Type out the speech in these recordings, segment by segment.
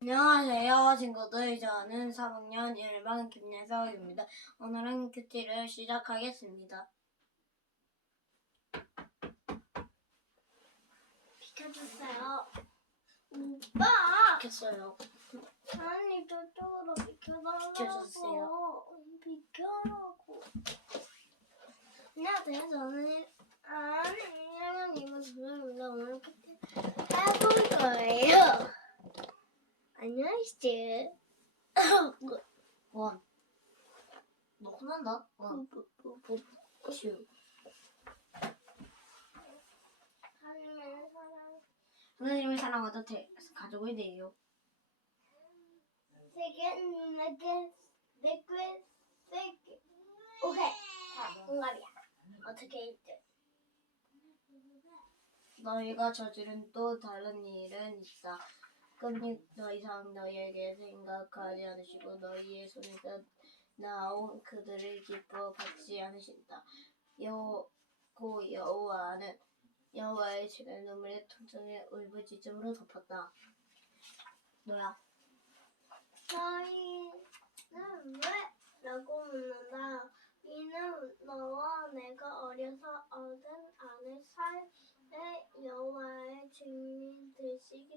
안녕하세요 친구들 저는 3학년 1반 김예석입니다 오늘은 큐티를 시작하겠습니다 비켜주세요. 오빠! 켰어요 아니 저쪽으로 비켜달라고. 비켜주세요. 비켜라고. 안녕하세요. 저는 아니 1학년 2반 김현입니다. 오늘 키트 해볼 거예요. 안녕하세요. 원. 너 혼난다? 원. 슈. 하늘의 사랑 하나님을 사랑하다 대, 가족을 대요 세개 네개 네개 세개 오케이 자 응답이야 어떻게 했지? 너희가 저지른 또 다른 일은 있어 그러니 더 이상 너희에게 생각하지 않으시고 너희의 손에서 나온 그들을 기뻐 받지 않으신다. 여고 여호와는 여호와의 죄를 눈물의 통증에 울부짖음으로 덮었다. 너야. 너희는 왜? 라고 묻는다? 이는 너와 내가 어려서 얻은 아내 살의 여호와의 증인이 되시기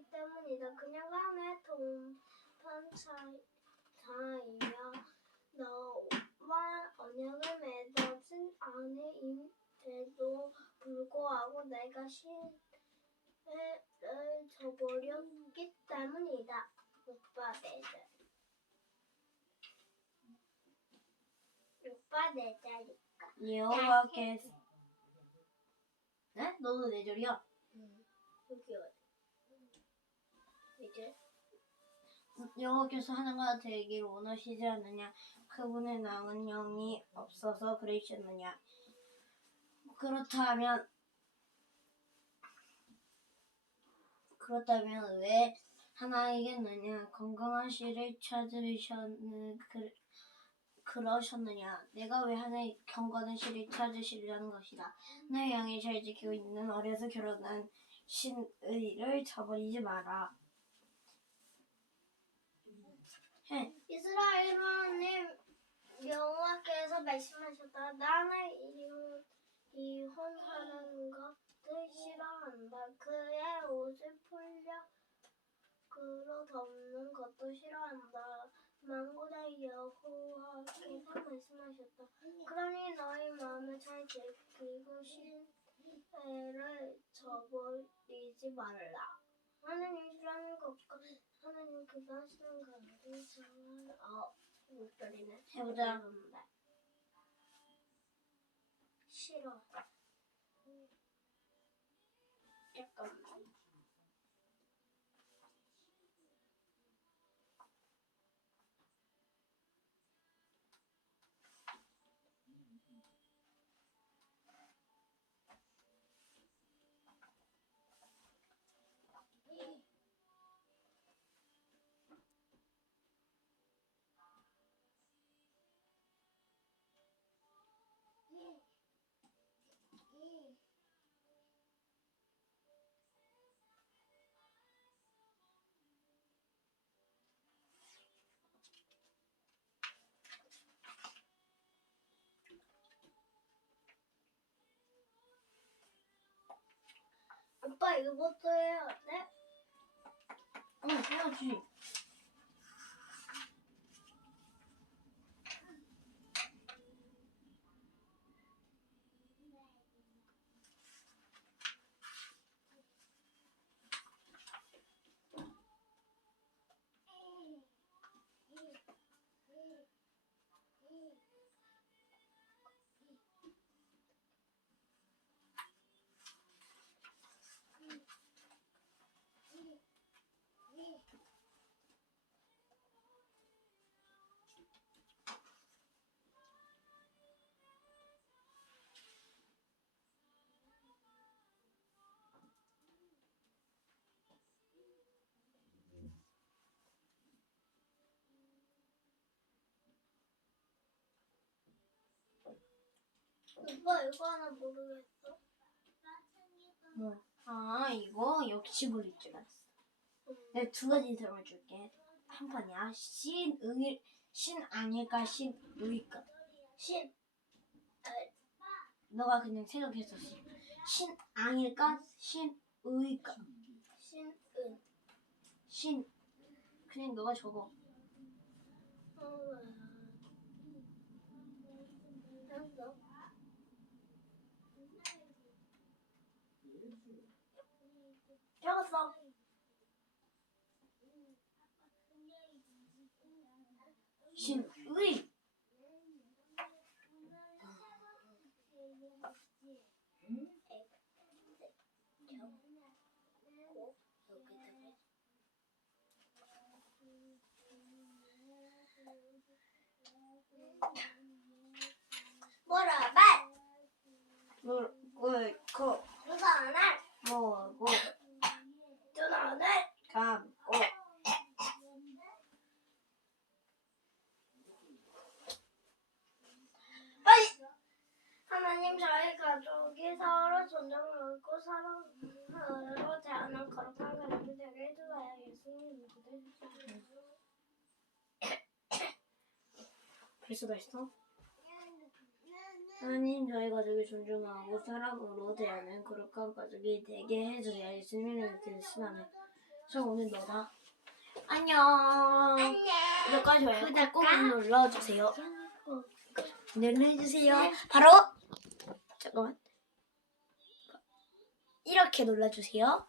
그녀가 내 동반 자이며 너와 언약을 맺어진 아내임에도 불구하고 내가 신을 저버렸기 때문이다. 오빠 내자. 오빠 내자니까. 여호와께서 네? 너도 내 절이야 여기 어디? 이제 여호와께서 하나가 되기를 원하시지 않느냐? 그분의 남은 영이 없어서 그러셨느냐? 그렇다면 그렇다면 왜 하나이겠느냐? 건강한 씨를 찾으셨느 그, 그러셨느냐? 내가 왜 하나의 경건한 씨를 찾으시려는 것이다. 내 양이 잘 지키고 있는 어려서 결혼한 신의를 저버리지 마라 해 이스라엘 하나님 여호와께서 말씀하셨다. 나는 이혼, 이혼하는 것을 싫어한다. 그의 옷을 풀려 그로 덮는 것도 싫어한다. 만군의 여호와께서 말씀하셨다. 그러니 너희 마음을 잘 지키고 신뢰를 저버리지 말라. 하나님 싫어하는 것과 하나님 기뻐하시는 것을 정말 어 목소리는 해보자. 싫어. 잠깐만. 이것도 해야 돼? 응 해야지 오빠 이거 하나 모르겠어. 뭐? 아 이거 역시 모를 줄 알았어 내가 두 가지 설명 줄게. 한 판이야. 신응일 신 아닐까 신의일까. 신 너가 그냥 생각했어. 신, 신 아닐까 신의일까. 신은 신 그냥 너가 적어. 알았어. 적었어. 신의 뭐라 말 물고 누나는 뭐고 누나는 감고 빨리 하나님 저희 가족이 서로 존중하고 사랑으로 대하는 거룩한 가족이 되게 해주세요 예수님 벌써 다 했어? 하나님 저희 가족이 존중하고 사랑으로 대하는 거룩한 가족이 되게 해주세요. 예수님을 믿으시면 저 오늘 너다. 안녕. 안녕 구독과 좋아요 구독과 꼭 눌러주세요. 눌러주세요. 바로 잠깐만 이렇게 눌러주세요.